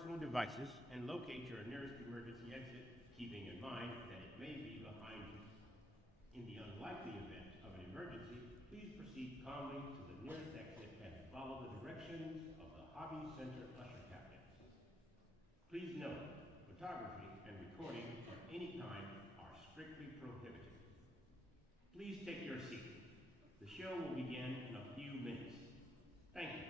personal devices and locate your nearest emergency exit, keeping in mind that it may be behind you. In the unlikely event of an emergency, please proceed calmly to the nearest exit and follow the directions of the Hobby Center usher captains. Please note, photography and recording of any kind are strictly prohibited. Please take your seat. The show will begin in a few minutes. Thank you.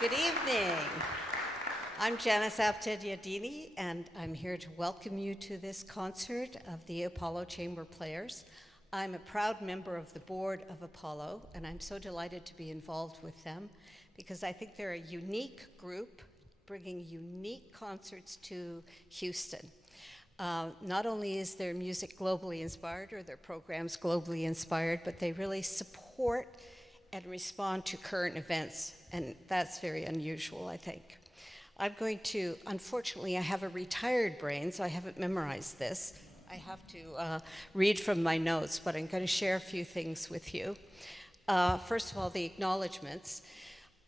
Good evening. I'm Janice Aptediadini, and I'm here to welcome you to this concert of the Apollo Chamber Players. I'm a proud member of the board of Apollo, and I'm so delighted to be involved with them because I think they're a unique group bringing unique concerts to Houston. Not only is their music globally inspired or their programs globally inspired, but they really support and respond to current events, and that's very unusual, I think. I'm going to, unfortunately, I have a retired brain, so I haven't memorized this. I have to read from my notes, but I'm going to share a few things with you. First of all, the acknowledgements.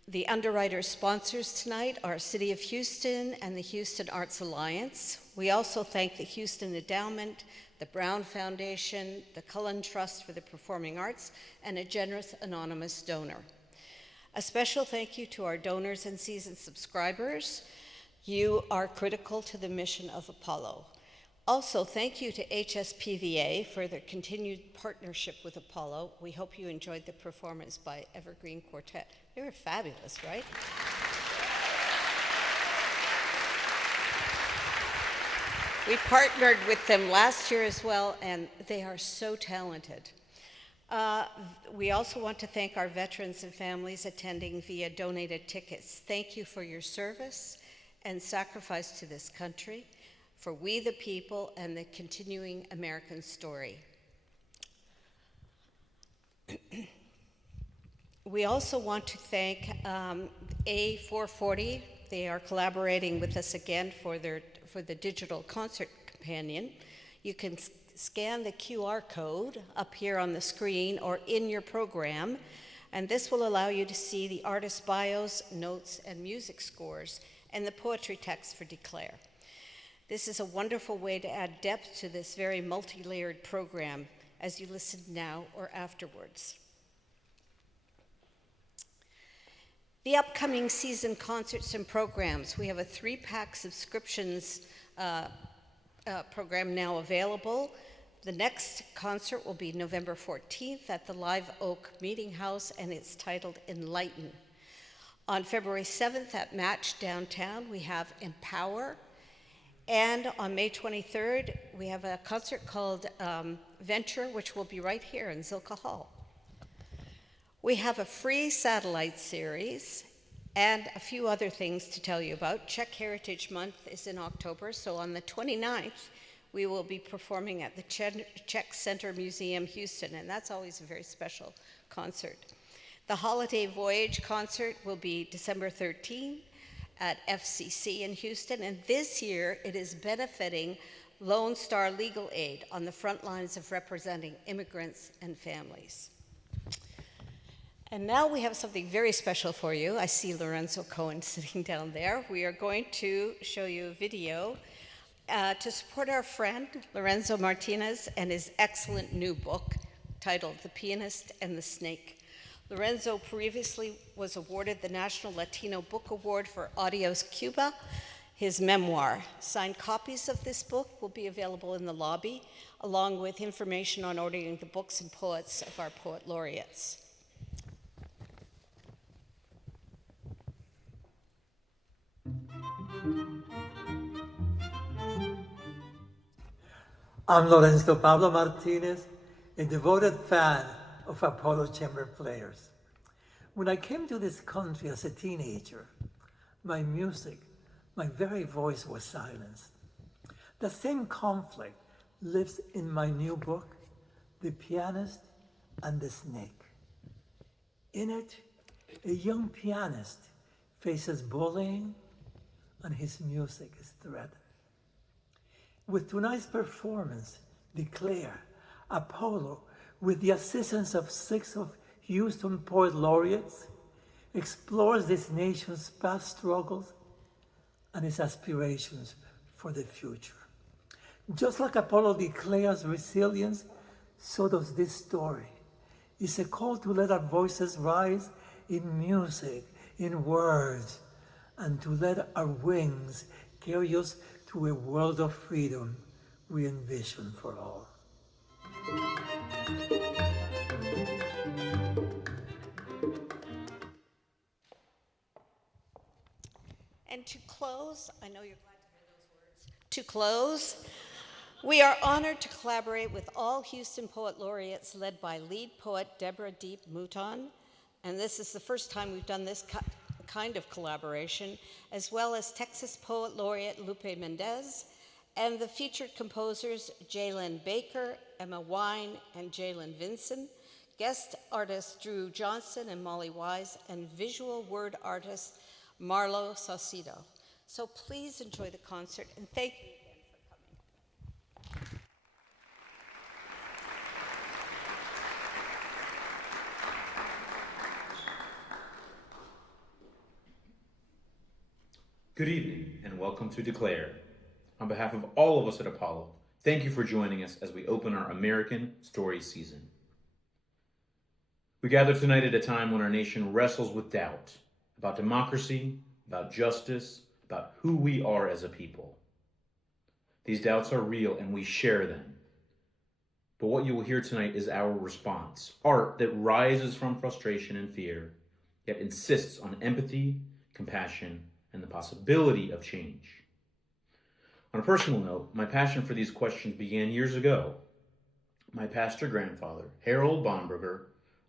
The underwriter sponsors tonight are City of Houston and the Houston Arts Alliance. We also thank the Houston Endowment, the Brown Foundation, the Cullen Trust for the Performing Arts, and a generous anonymous donor. A special thank you to our donors and seasoned subscribers. You are critical to the mission of Apollo. Also, thank you to HSPVA for their continued partnership with Apollo. We hope you enjoyed the performance by Evergreen Quartet. They were fabulous, right? We partnered with them last year as well, and they are so talented. We also want to thank our veterans and families attending via donated tickets. Thank you for your service and sacrifice to this country, for we the people and the continuing American story. We also want to thank A440. They are collaborating with us again for the digital concert companion. You can scan the QR code up here on the screen or in your program, and this will allow you to see the artist bios, notes, and music scores, and the poetry text for Declare. This is a wonderful way to add depth to this very multi-layered program as you listen now or afterwards. The upcoming season concerts and programs. We have a 3-pack subscriptions program now available. The next concert will be November 14th at the Live Oak Meeting House, and it's titled Enlighten. On February 7th at Match Downtown, we have Empower. And on May 23rd, we have a concert called Venture, which will be right here in Zilka Hall. We have a free satellite series and a few other things to tell you about. Czech Heritage Month is in October, so on the 29th, we will be performing at the Czech Center Museum, Houston, and that's always a very special concert. The Holiday Voyage concert will be December 13th at FCC in Houston, and this year it is benefiting Lone Star Legal Aid on the front lines of representing immigrants and families. And now we have something very special for you. I see Lorenzo Cohen sitting down there. We are going to show you a video to support our friend Lorenzo Martinez and his excellent new book titled The Pianist and the Snake. Lorenzo previously was awarded the National Latino Book Award for Adios Cuba, his memoir. Signed copies of this book will be available in the lobby, along with information on ordering the books and poets of our poet laureates. I'm Lorenzo Pablo Martinez, a devoted fan of Apollo Chamber Players. When I came to this country as a teenager, my music, my very voice was silenced. The same conflict lives in my new book, The Pianist and the Snake. In it, a young pianist faces bullying and his music is threatened. With tonight's performance, Declare, Apollo, with the assistance of 6 of Houston poet laureates, explores this nation's past struggles and its aspirations for the future. Just like Apollo declares resilience, so does this story. It's a call to let our voices rise in music, in words, and to let our wings carry us to a world of freedom we envision for all. And to close, I know you're glad to hear those words. To close, we are honored to collaborate with all Houston Poet Laureates led by lead poet Deborah D.E.E.P. Mouton, and this is the first time we've done this kind of collaboration, as well as Texas Poet Laureate Lupe Mendez, and the featured composers Jalen Baker, Emma Wine, and Jaylin Vinson, guest artists Drew Johnson and Molly Wise, and visual word artist Marlo Saucedo. So please enjoy the concert, and thank you again for coming. Good evening, and welcome to Declare. On behalf of all of us at Apollo, thank you for joining us as we open our American Story season. We gather tonight at a time when our nation wrestles with doubt about democracy, about justice, about who we are as a people. These doubts are real, and we share them. But what you will hear tonight is our response, art that rises from frustration and fear, yet insists on empathy, compassion, and the possibility of change. On a personal note, my passion for these questions began years ago. My pastor grandfather, Harold Bonberger,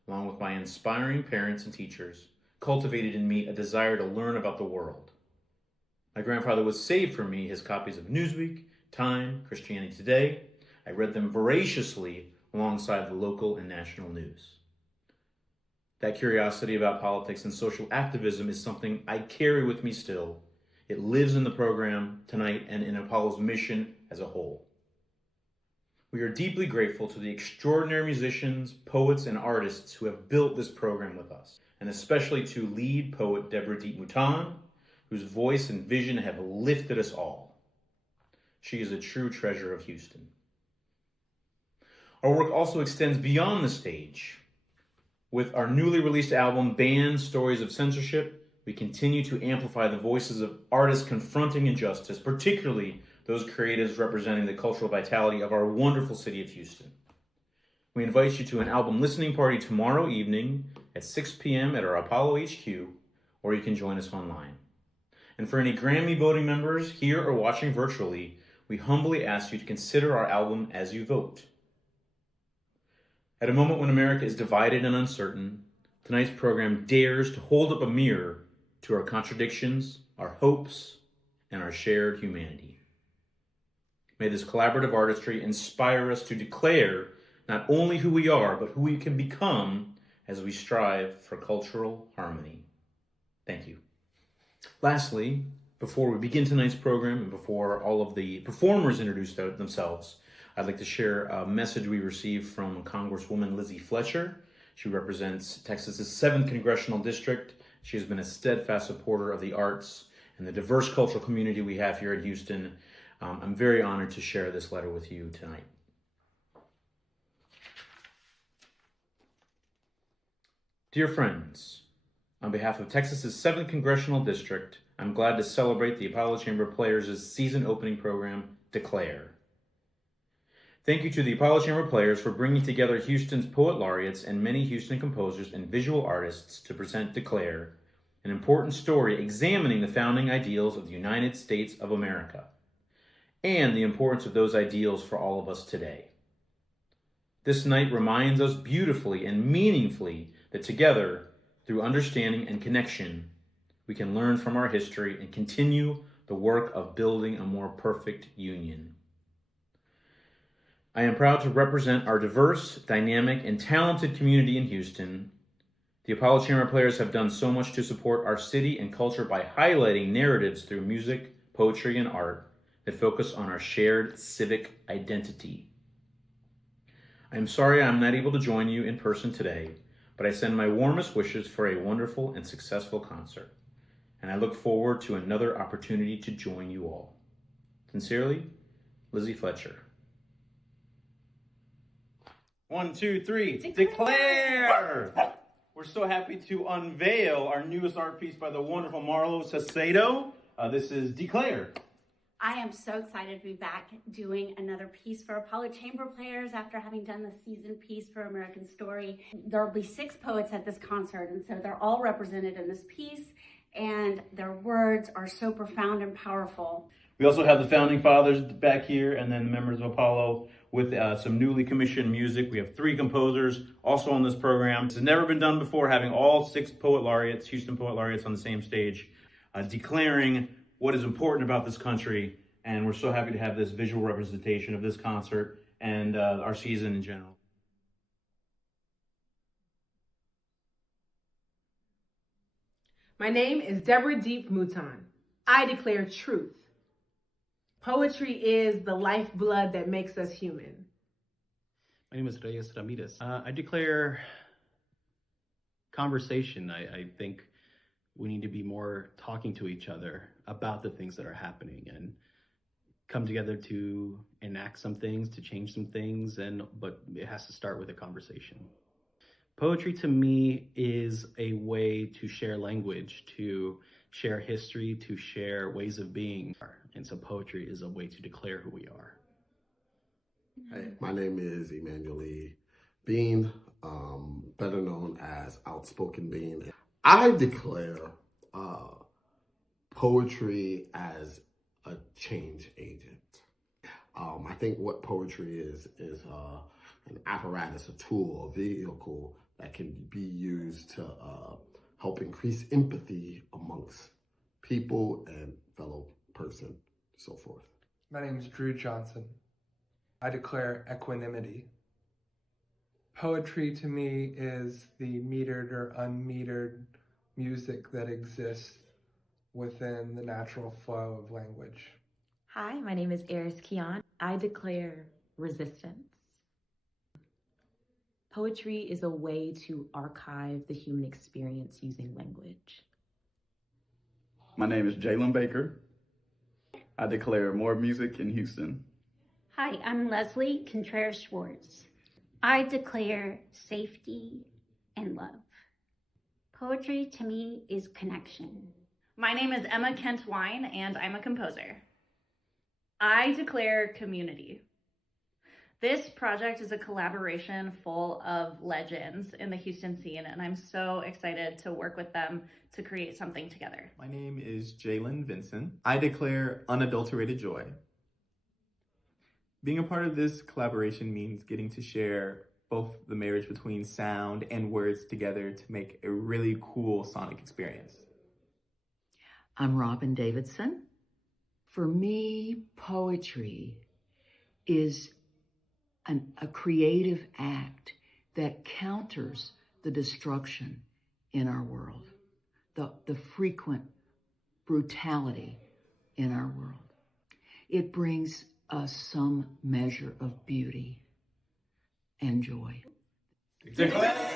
along with my inspiring parents and teachers, cultivated in me a desire to learn about the world. My grandfather would save for me his copies of Newsweek, Time, Christianity Today. I read them voraciously alongside the local and national news. That curiosity about politics and social activism is something I carry with me still. It lives in the program tonight and in Apollo's mission as a whole. We are deeply grateful to the extraordinary musicians, poets, and artists who have built this program with us, and especially to lead poet Deborah D.E.E.P. Mouton, whose voice and vision have lifted us all. She is a true treasure of Houston. Our work also extends beyond the stage. With our newly released album, Banned Stories of Censorship, we continue to amplify the voices of artists confronting injustice, particularly those creatives representing the cultural vitality of our wonderful city of Houston. We invite you to an album listening party tomorrow evening at 6 p.m. at our Apollo HQ, or you can join us online. And for any Grammy voting members here or watching virtually, we humbly ask you to consider our album as you vote. At a moment when America is divided and uncertain, tonight's program dares to hold up a mirror to our contradictions, our hopes, and our shared humanity. May this collaborative artistry inspire us to declare not only who we are, but who we can become as we strive for cultural harmony. Thank you. Lastly, before we begin tonight's program and before all of the performers introduce themselves, I'd like to share a message we received from Congresswoman Lizzie Fletcher. She represents Texas's 7th Congressional District. She has been a steadfast supporter of the arts and the diverse cultural community we have here at Houston. I'm very honored to share this letter with you tonight. Dear friends, on behalf of Texas's 7th Congressional District, I'm glad to celebrate the Apollo Chamber Players' season opening program, Declare. Thank you to the Apollo Chamber Players for bringing together Houston's poet laureates and many Houston composers and visual artists to present Declare, an important story examining the founding ideals of the United States of America, and the importance of those ideals for all of us today. This night reminds us beautifully and meaningfully that together, through understanding and connection, we can learn from our history and continue the work of building a more perfect union. I am proud to represent our diverse, dynamic, and talented community in Houston. The Apollo Chamber Players have done so much to support our city and culture by highlighting narratives through music, poetry, and art that focus on our shared civic identity. I am sorry I'm not able to join you in person today, but I send my warmest wishes for a wonderful and successful concert, and I look forward to another opportunity to join you all. Sincerely, Lizzie Fletcher. 1, 2, 3, Declare! We're so happy to unveil our newest art piece by the wonderful Marlo Saucedo. This is Declare. I am so excited to be back doing another piece for Apollo Chamber Players after having done the season piece for American Story. There will be 6 poets at this concert, and so they're all represented in this piece, and their words are so profound and powerful. We also have the Founding Fathers back here, and then the members of Apollo with some newly commissioned music. We have 3 composers also on this program. It's never been done before, having all 6 poet laureates, Houston poet laureates on the same stage, declaring what is important about this country, and we're so happy to have this visual representation of this concert and our season in general. My name is Deborah D.E.E.P. Mouton. I declare truth. Poetry is the lifeblood that makes us human. My name is Reyes Ramirez. I declare conversation. I think we need to be more talking to each other about the things that are happening and come together to enact some things, to change some things, but it has to start with a conversation. Poetry to me is a way to share language, to share history, to share ways of being. And so poetry is a way to declare who we are. Hey, my name is Emmanuel Bean, better known as Outspoken Bean. I declare poetry as a change agent. I think what poetry is an apparatus, a tool, a vehicle that can be used to help increase empathy amongst people and fellow person, so forth. My name is Drew Johnson. I declare equanimity. Poetry to me is the metered or unmetered music that exists within the natural flow of language. Hi, my name is Aris, Kian. I declare resistance. Poetry is a way to archive the human experience using language. My name is Jalen Baker. I declare more music in Houston. Hi, I'm Leslie Contreras Schwartz. I declare safety and love. Poetry to me is connection. My name is Emma Kent Wine, and I'm a composer. I declare community. This project is a collaboration full of legends in the Houston scene, and I'm so excited to work with them to create something together. My name is Jaylin Vinson. I declare unadulterated joy. Being a part of this collaboration means getting to share both the marriage between sound and words together to make a really cool sonic experience. I'm Robin Davidson. For me, poetry is a creative act that counters the destruction in our world, the frequent brutality in our world. It brings us some measure of beauty and joy. Declare!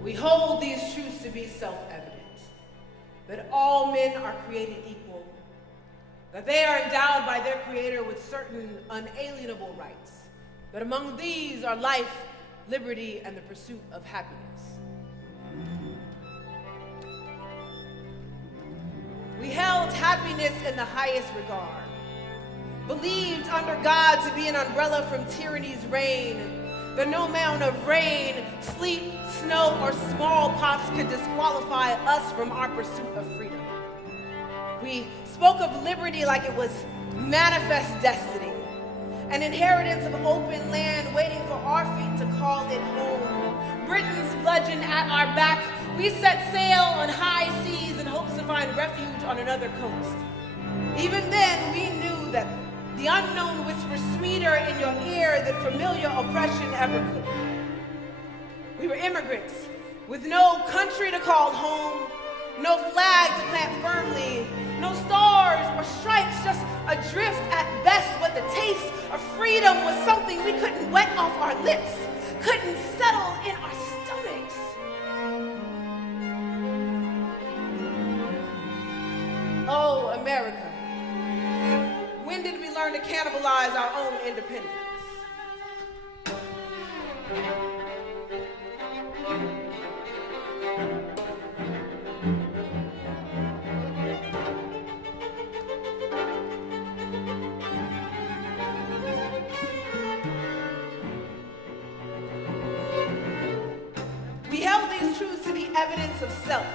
We hold these truths to be self-evident, that all men are created equal, that they are endowed by their Creator with certain unalienable rights, that among these are life, liberty, and the pursuit of happiness. We held happiness in the highest regard, believed under God to be an umbrella from tyranny's reign, that no amount of rain, sleet, snow, or smallpox could disqualify us from our pursuit of freedom. We spoke of liberty like it was manifest destiny, an inheritance of open land waiting for our feet to call it home. Britain's bludgeon at our back, we set sail on high seas in hopes to find refuge on another coast. Even then, we knew that the unknown whispered sweeter in your ear than familiar oppression ever could. We were immigrants with no country to call home, no flag to plant firmly, no stars or stripes, just adrift at best, but the taste of freedom was something we couldn't wet off our lips, couldn't settle in our stomachs. Oh, America. When did we learn to cannibalize our own independence? evidence of self.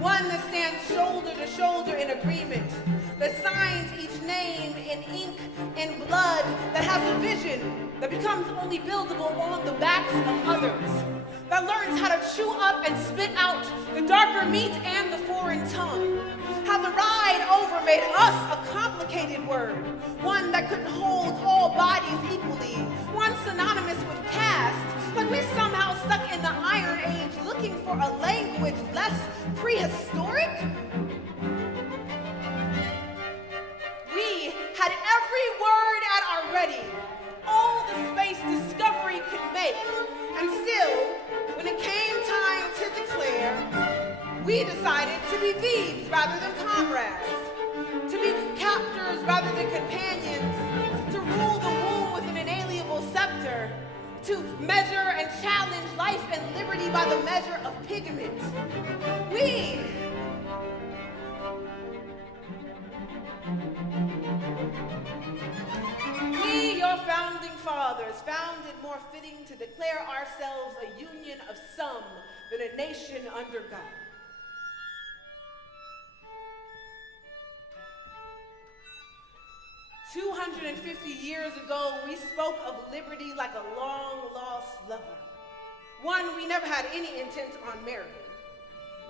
One that stands shoulder to shoulder in agreement, that signs each name in ink and blood, that has a vision that becomes only buildable on the backs of others, that learns how to chew up and spit out the darker meat and the foreign tongue. How the ride over made us a complicated word, one that couldn't hold all bodies equally, one synonymous with caste, like we somehow stuck in the Iron Age looking for a language less prehistoric. We had every word at our ready, all the space discovery could make, and still, when it came time to declare, we decided to be thieves rather than comrades, to be captors rather than companions, to rule the womb with an inalienable scepter, to measure and challenge life and liberty by the measure of pigment. We your founding fathers, found it more fitting to declare ourselves a union of some than a nation under God. "250 years ago, we spoke of liberty like a long-lost lover, one we never had any intent on marrying.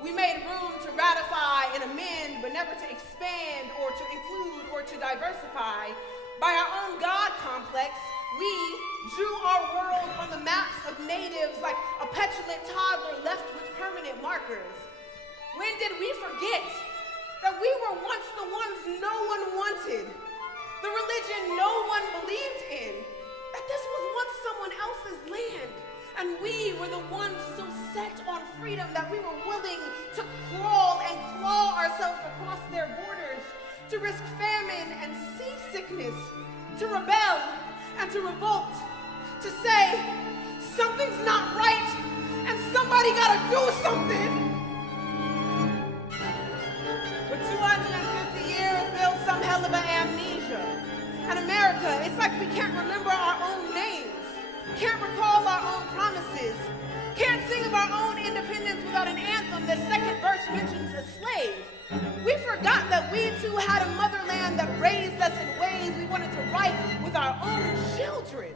We made room to ratify and amend, but never to expand or to include or to diversify. By our own God complex, we drew our world on the maps of natives like a petulant toddler left with permanent markers. When did we forget that we were once the ones no one wanted, the religion no one believed in, that this was once someone else's land, and we were the ones so set on freedom that we were willing to crawl and claw ourselves across their borders, to risk famine and seasickness, to rebel and to revolt, to say, something's not right and somebody gotta do something. But 250 years built some hell of an amnesia. And America, it's like we can't remember our own names, can't recall our own promises, can't sing of our own independence without an anthem that second verse mentions a slave. We forgot that we too had a motherland that raised us in ways we wanted to write with our own children.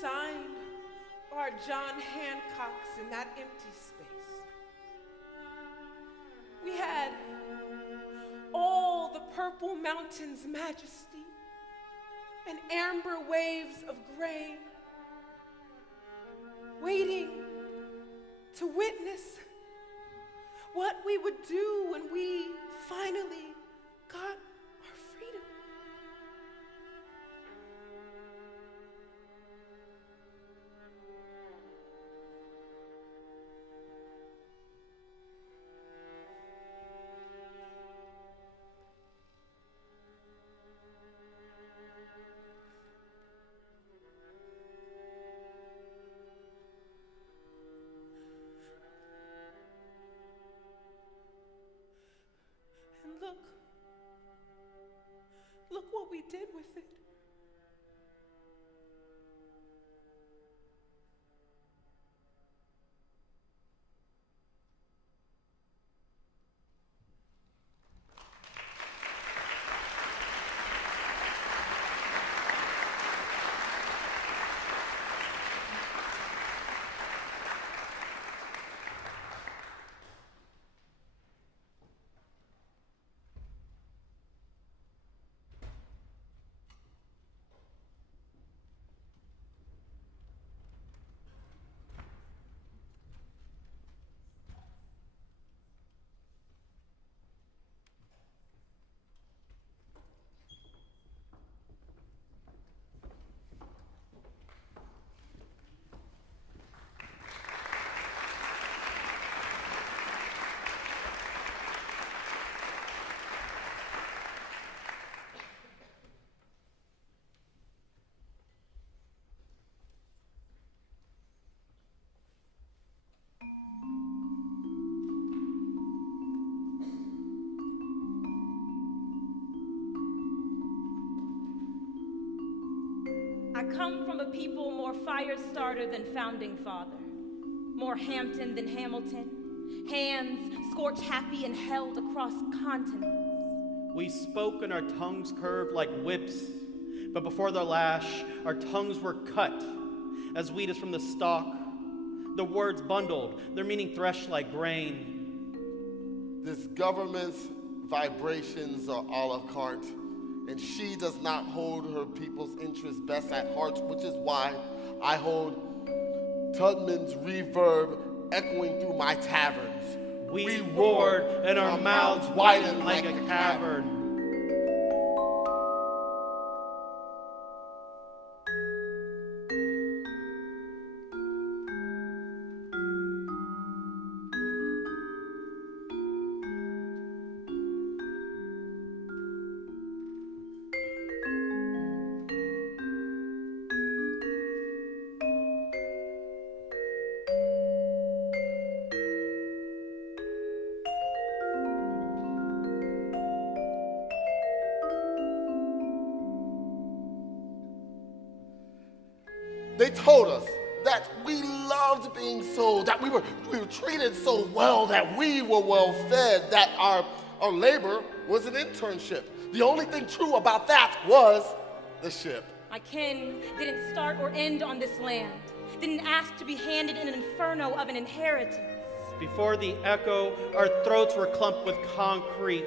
Signed our John Hancocks in that empty space. We had all the purple mountains' majesty and amber waves of grain, waiting to witness what we would do when we finally got our freedom. Look what we did with it. I come from a people more fire starter than founding father, more Hampton than Hamilton, hands scorch happy and held across continents. We spoke and our tongues curved like whips, but before their lash, our tongues were cut as wheat is from the stalk. The words bundled, their meaning threshed like grain. This government's vibrations are a la carte, and she does not hold her people's interests best at heart, which is why I hold Tubman's reverb echoing through my taverns. We roared and our mouths widened like a cavern. They told us that we loved being sold, that we were treated so well, that we were well fed, that our labor was an internship. The only thing true about that was the ship. My kin didn't start or end on this land, didn't ask to be handed in an inferno of an inheritance. Before the echo, our throats were clumped with concrete,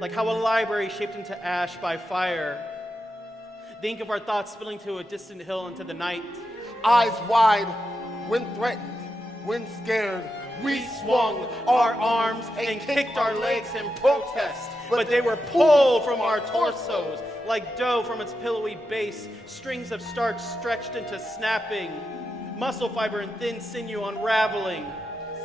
like how a library shaped into ash by fire. The ink of our thoughts spilling to a distant hill into the night. Eyes wide, when threatened, when scared, we swung our arms and kicked our legs in protest, but they were pulled from our torsos like dough from its pillowy base, strings of starch stretched into snapping, muscle fiber and thin sinew unraveling.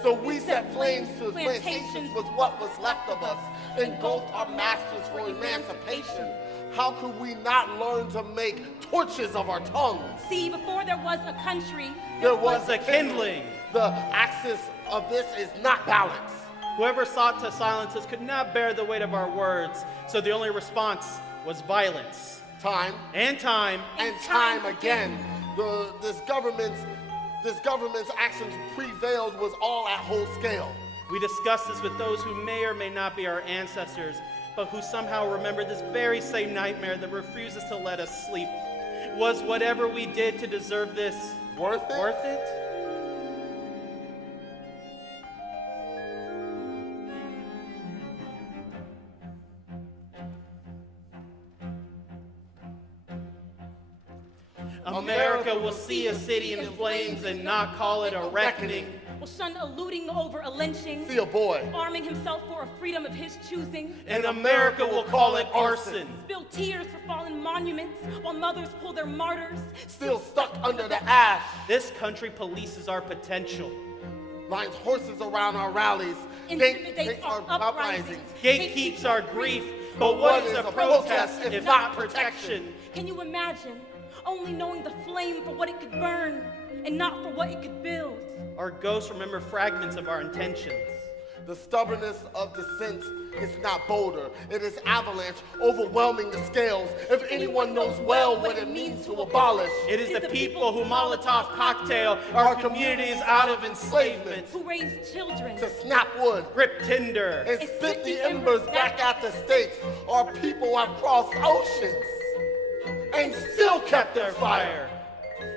So we set flames to plantations with what was left of us, engulfed our masters for emancipation. How could we not learn to make torches of our tongues? See, before there was a country, there was a kindling. The axis of this is not balance. Whoever sought to silence us could not bear the weight of our words, so the only response was violence. Time. And time. And time again. This government's actions prevailed was all at whole scale. We discussed this with those who may or may not be our ancestors, but who somehow remember this very same nightmare that refuses to let us sleep. Was whatever we did to deserve this worth it? Worth it? America will see a city in flames and not call it a reckoning. Will shun a looting over a lynching. See a boy arming himself for a freedom of his choosing. And America will call it arson. Spill tears for fallen monuments while mothers pull their martyrs. Still stuck under the ash. This country polices our potential. Lines horses around our rallies. Intimidates our uprisings. Gatekeeps our grief. But what is a protest if not protection? Can you imagine only knowing the flame for what it could burn and not for what it could build? Our ghosts remember fragments of our intentions. The stubbornness of dissent is not boulder. It is avalanche overwhelming the scales. If anyone knows well what it means to abolish, it is the people who Molotov cocktail our communities out of enslavement. Who raise children to snap wood, grip tinder, and spit the embers back at the states. Our people have crossed oceans and still kept their fire.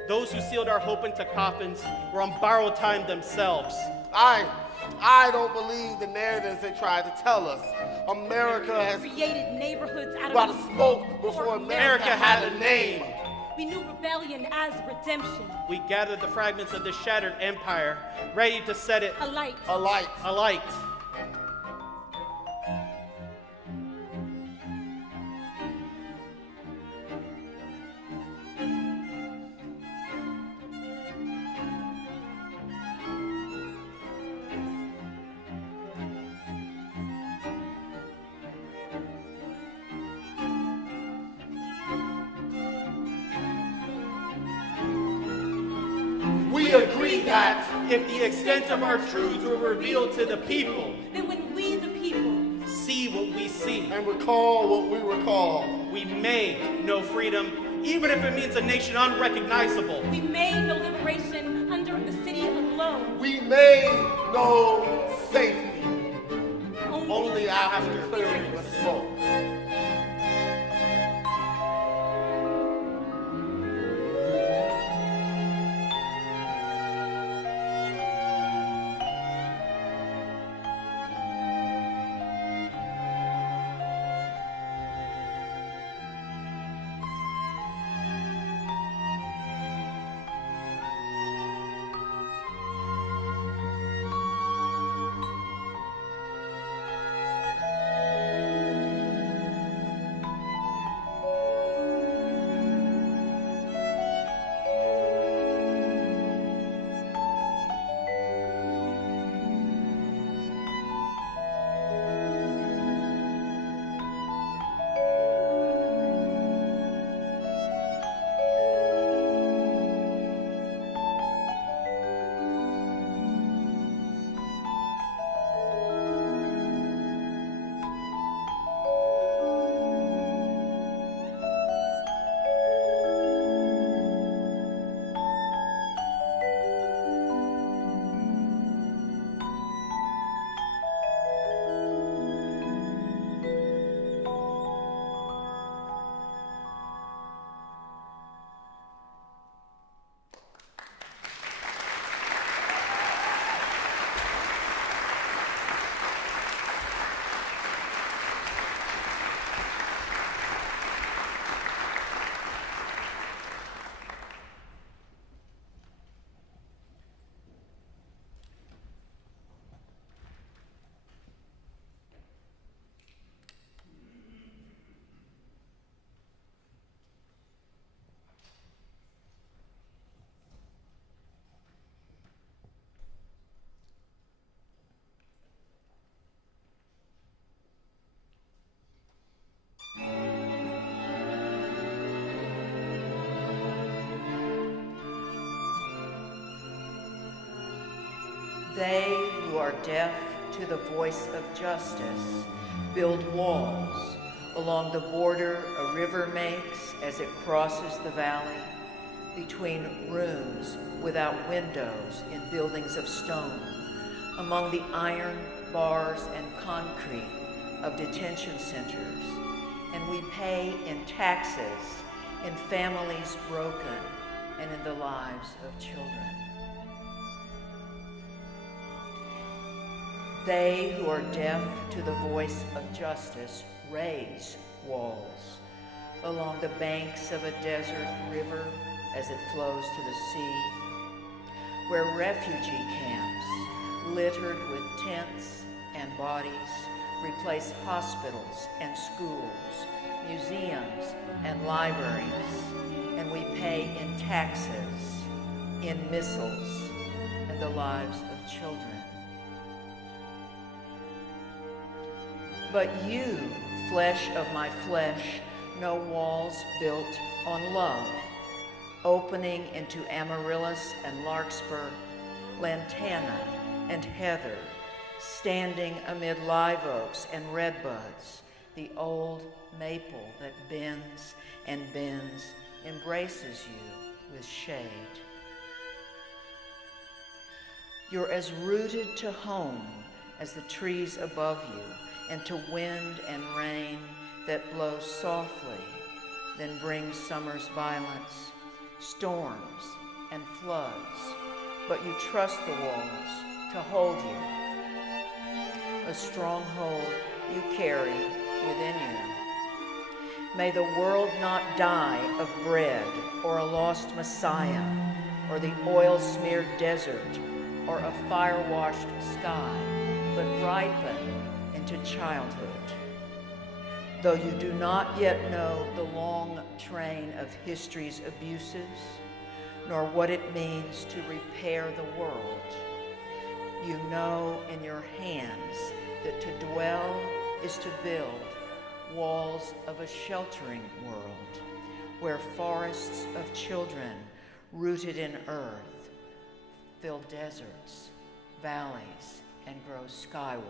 Those who sealed our hope into coffins were on borrowed time themselves. I don't believe the narratives they tried to tell us. America has created neighborhoods out of smoke before America had a name. We knew rebellion as redemption. We gathered the fragments of this shattered empire, ready to set it alight. Alight. Alight. We agree that if the extent of our truths were revealed to the people, then when we, the people, see what we see and recall what we recall, we may know freedom even if it means a nation unrecognizable. We made no liberation under the city aglow. We made no safety. Only after clearing the smoke. They who are deaf to the voice of justice build walls along the border a river makes as it crosses the valley, between rooms without windows in buildings of stone, among the iron bars and concrete of detention centers, and we pay in taxes in families broken and in the lives of children. They who are deaf to the voice of justice raise walls along the banks of a desert river as it flows to the sea, where refugee camps, littered with tents and bodies, replace hospitals and schools, museums and libraries, and we pay in taxes, in missiles, and the lives of children. But you, flesh of my flesh, know walls built on love, opening into Amaryllis and Larkspur, lantana and heather, standing amid live oaks and redbuds, the old maple that bends and bends, embraces you with shade. You're as rooted to home as the trees above you, and to wind and rain that blow softly, then bring summer's violence, storms and floods, but you trust the walls to hold you, a stronghold you carry within you. May the world not die of bread or a lost Messiah or the oil-smeared desert or a fire-washed sky, but ripen into childhood. Though you do not yet know the long train of history's abuses, nor what it means to repair the world, you know in your hands that to dwell is to build walls of a sheltering world, where forests of children rooted in earth fill deserts, valleys, and grow skyward.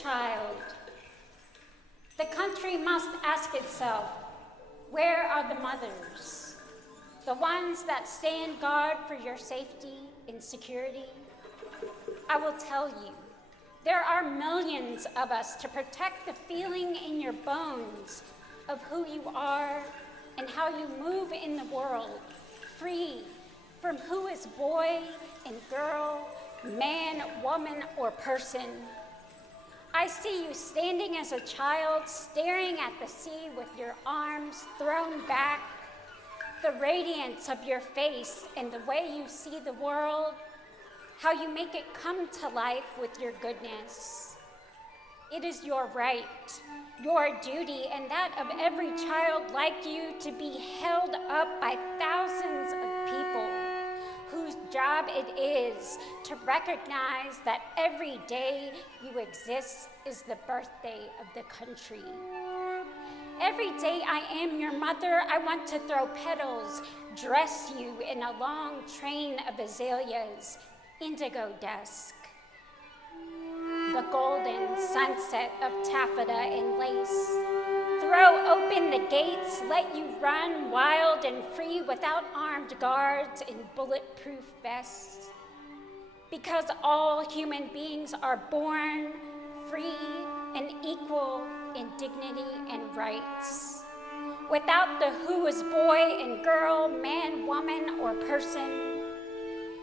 child. The country must ask itself, where are the mothers? The ones that stand guard for your safety and security? I will tell you, there are millions of us to protect the feeling in your bones of who you are and how you move in the world, free from who is boy and girl, man, woman, or person. I see you standing as a child, staring at the sea with your arms thrown back, the radiance of your face and the way you see the world, how you make it come to life with your goodness. It is your right, your duty, and that of every child like you to be held up by thousands of people whose job it is to recognize that every day you exist is the birthday of the country. Every day I am your mother, I want to throw petals, dress you in a long train of azaleas, indigo dusk, the golden sunset of taffeta and lace. Throw open the gates, let you run wild and free without armed guards in bulletproof vests. Because all human beings are born free and equal in dignity and rights. Without the who is boy and girl, man, woman, or person,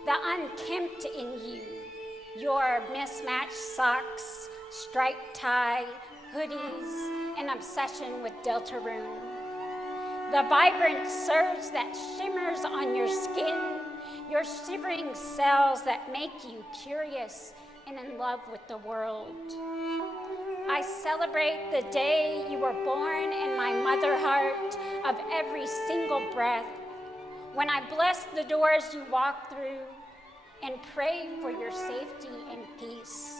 the unkempt in you, your mismatched socks, striped tie, hoodies, and obsession with Deltarune. The vibrant surge that shimmers on your skin, your shivering cells that make you curious and in love with the world. I celebrate the day you were born in my mother heart of every single breath, when I bless the doors you walk through and pray for your safety and peace.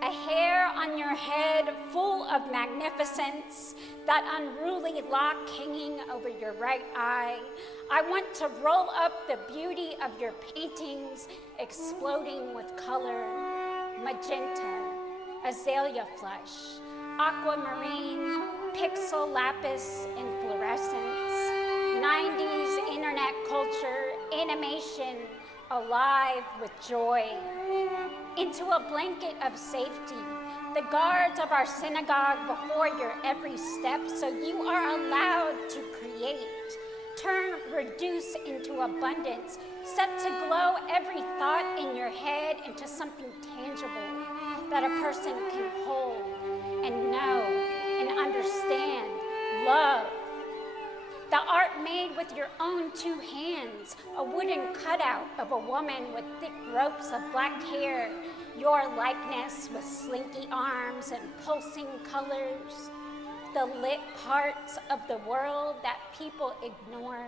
A hair on your head full of magnificence, that unruly lock hanging over your right eye. I want to roll up the beauty of your paintings, exploding with color, magenta, azalea flush, aquamarine, pixel lapis, and fluorescence, 90s internet culture, animation, alive with joy. Into a blanket of safety, the guards of our synagogue before your every step, so you are allowed to create, turn, reduce into abundance, set to glow every thought in your head into something tangible that a person can hold and know and understand, love. The art made with your own two hands, a wooden cutout of a woman with thick ropes of black hair, your likeness with slinky arms and pulsing colors, the lit parts of the world that people ignore.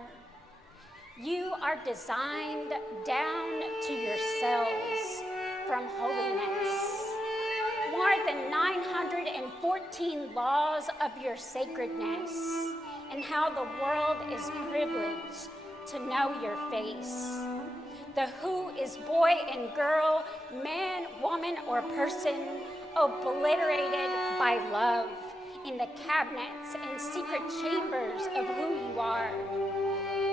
You are designed down to your cells from holiness. More than 914 laws of your sacredness, and how the world is privileged to know your face. The who is boy and girl, man, woman, or person, obliterated by love in the cabinets and secret chambers of who you are.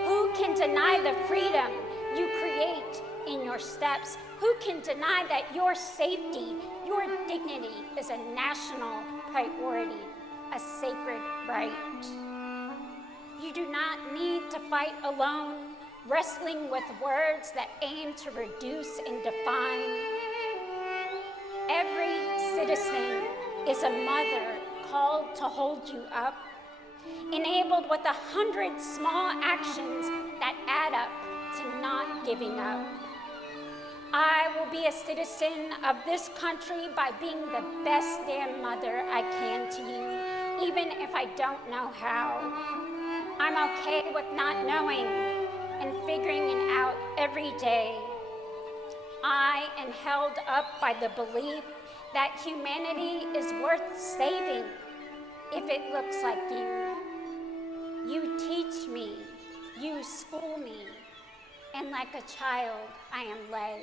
Who can deny the freedom you create in your steps? Who can deny that your safety, your dignity is a national priority, a sacred right? You do not need to fight alone, wrestling with words that aim to reduce and define. Every citizen is a mother called to hold you up, enabled with 100 small actions that add up to not giving up. I will be a citizen of this country by being the best damn mother I can to you, even if I don't know how. I'm okay with not knowing and figuring it out every day. I am held up by the belief that humanity is worth saving if it looks like you. You teach me, you school me, and like a child, I am led.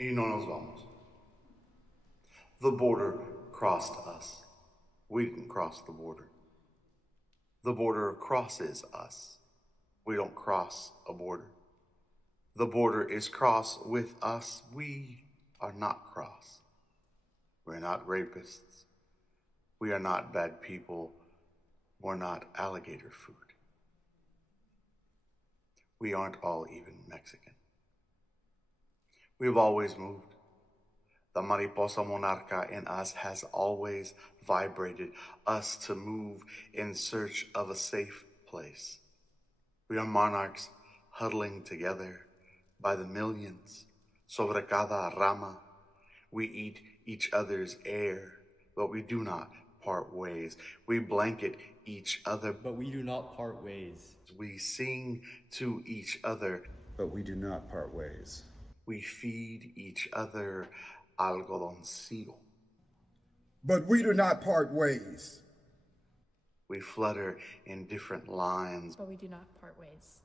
Y no nos vamos. The border crossed us. We didn't cross the border. The border crosses us. We don't cross a border. The border is crossed with us. We are not cross. We're not rapists. We are not bad people. We're not alligator food. We aren't all even Mexican. We've always moved. The mariposa monarca in us has always vibrated us to move in search of a safe place. We are monarchs huddling together by the millions. Sobre cada rama, we eat each other's air, but we do not part ways. We blanket each other, but we do not part ways. We sing to each other, but we do not part ways. We feed each other algodoncillo, but we do not part ways. We flutter in different lines, but we do not part ways.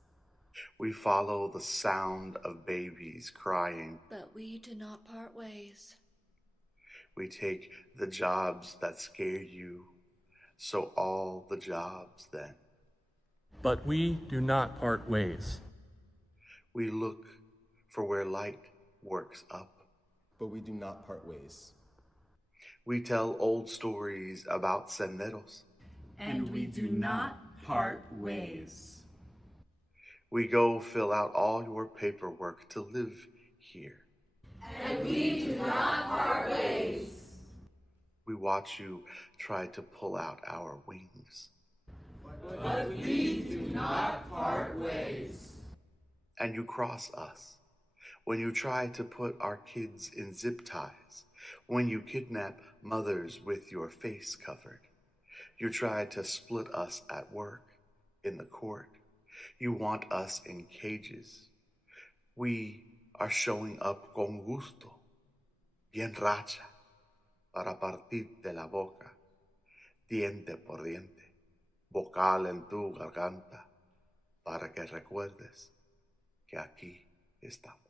We follow the sound of babies crying, but we do not part ways. We take the jobs that scare you, so all the jobs then. But we do not part ways. We look for where light works up, but we do not part ways. We tell old stories about senderos, and we do not part ways. We go fill out all your paperwork to live here, and we do not part ways. We watch you try to pull out our wings, but we do not part ways. And you cross us when you try to put our kids in zip ties, when you kidnap mothers with your face covered. You try to split us at work, in the court. You want us in cages. We are showing up con gusto, bien racha, para partirte la boca, diente por diente, vocal en tu garganta, para que recuerdes que aquí estamos.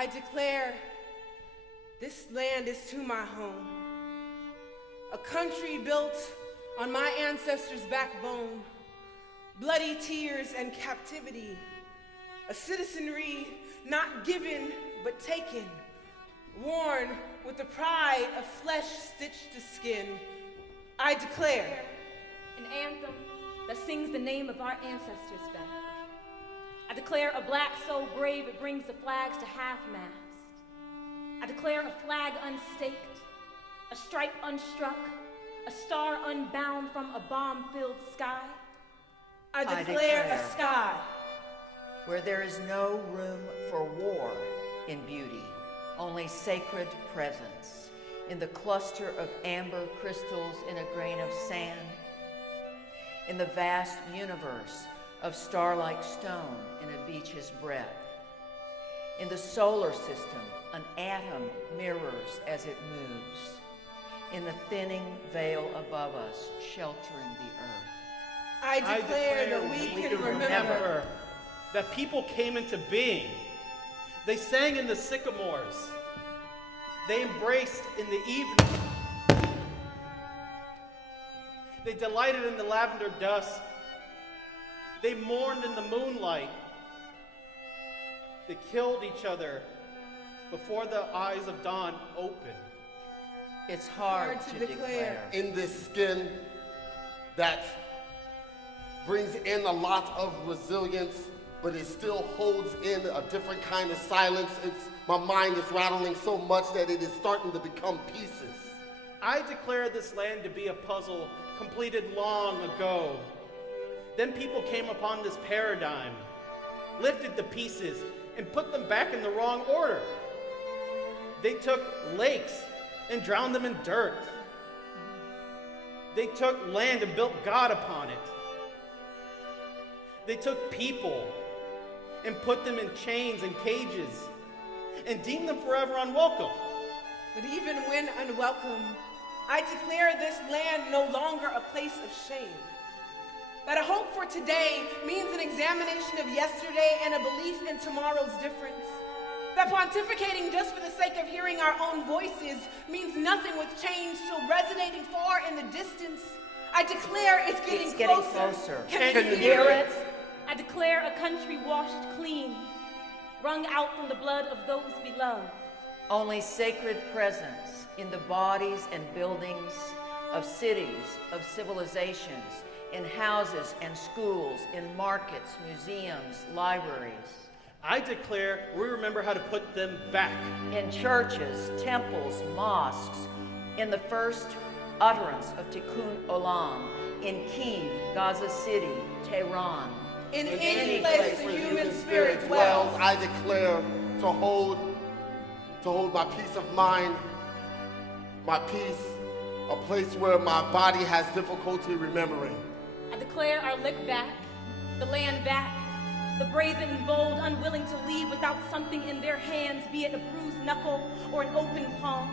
I declare this land is to my home, a country built on my ancestors' backbone, bloody tears and captivity, a citizenry not given but taken, worn with the pride of flesh stitched to skin. I declare an anthem that sings the name of our ancestors back. I declare a black so brave it brings the flags to half-mast. I declare a flag unstaked, a stripe unstruck, a star unbound from a bomb-filled sky. I declare a sky where there is no room for war in beauty, only sacred presence, in the cluster of amber crystals in a grain of sand, in the vast universe of star-like stone in a beach's breadth. In the solar system, an atom mirrors as it moves. In the thinning veil above us, sheltering the earth. I declare that we can remember that people came into being. They sang in the sycamores. They embraced in the evening. They delighted in the lavender dusk. They mourned in the moonlight. They killed each other before the eyes of dawn opened. It's hard to declare. In this skin that brings in a lot of resilience, but it still holds in a different kind of silence. My mind is rattling so much that it is starting to become pieces. I declare this land to be a puzzle completed long ago. Then people came upon this paradigm, lifted the pieces, and put them back in the wrong order. They took lakes and drowned them in dirt. They took land and built God upon it. They took people and put them in chains and cages and deemed them forever unwelcome. But even when unwelcome, I declare this land no longer a place of shame. That a hope for today means an examination of yesterday and a belief in tomorrow's difference. That pontificating just for the sake of hearing our own voices means nothing with change still resonating far in the distance. I declare it's getting closer. Can you hear it? I declare a country washed clean, wrung out from the blood of those we love. Only sacred presence in the bodies and buildings of cities, of civilizations, in houses and schools, in markets, museums, libraries. I declare we remember how to put them back. In churches, temples, mosques, in the first utterance of Tikkun Olam, in Kiev, Gaza City, Tehran. In any place the human spirit dwells, I declare to hold my peace of mind, my peace, a place where my body has difficulty remembering. I declare our lick back, the land back, the brazen and bold, unwilling to leave without something in their hands, be it a bruised knuckle or an open palm.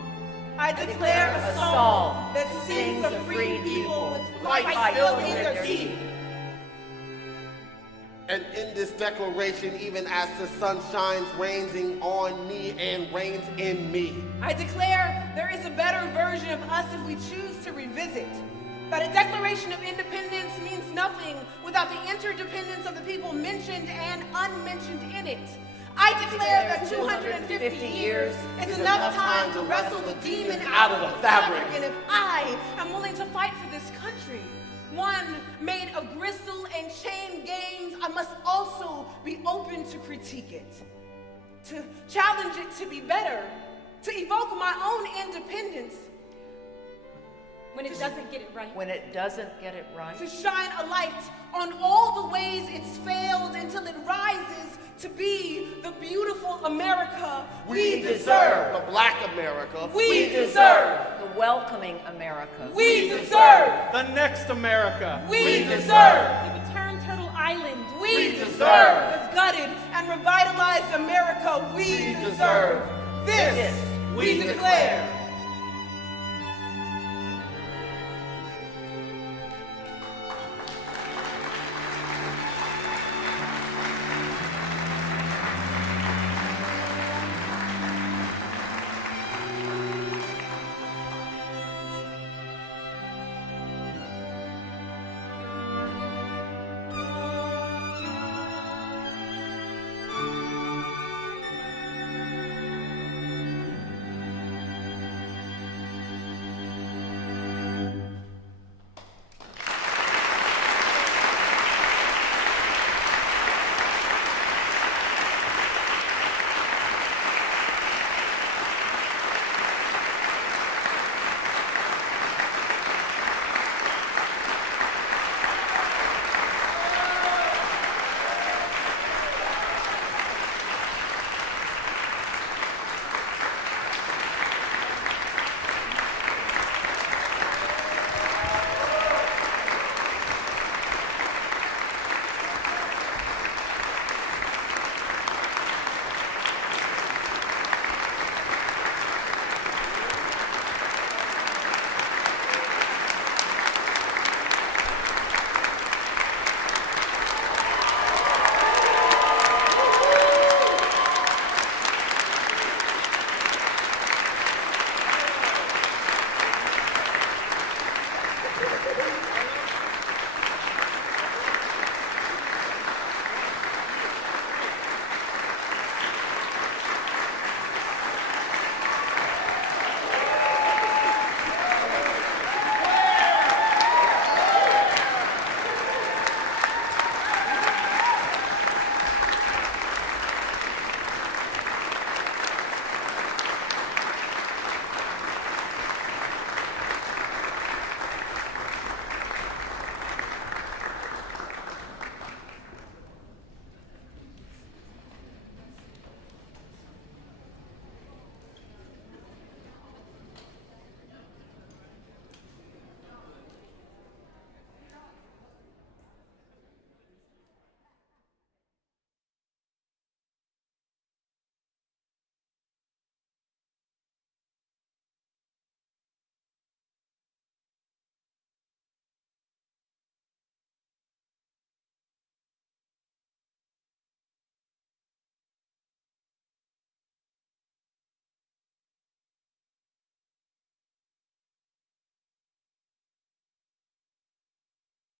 I declare a song that sings of free people with life still in their teeth. And in this declaration, even as the sun shines, reigning on me and reigns in me, I declare there is a better version of us if we choose to revisit. That a Declaration of Independence means nothing without the interdependence of the people mentioned and unmentioned in it. I declare that 250 years is enough time to wrestle the demon out of the fabric. And if I am willing to fight for this country, one made of gristle and chain gangs, I must also be open to critique it, to challenge it to be better, to evoke my own independence. When it doesn't get it right. When it doesn't get it right. To shine a light on all the ways it's failed until it rises to be the beautiful America we deserve. The Black America we deserve. The welcoming America we deserve. The next America we deserve. The returned Turtle Island we deserve. The gutted and revitalized America we deserve. This we declare.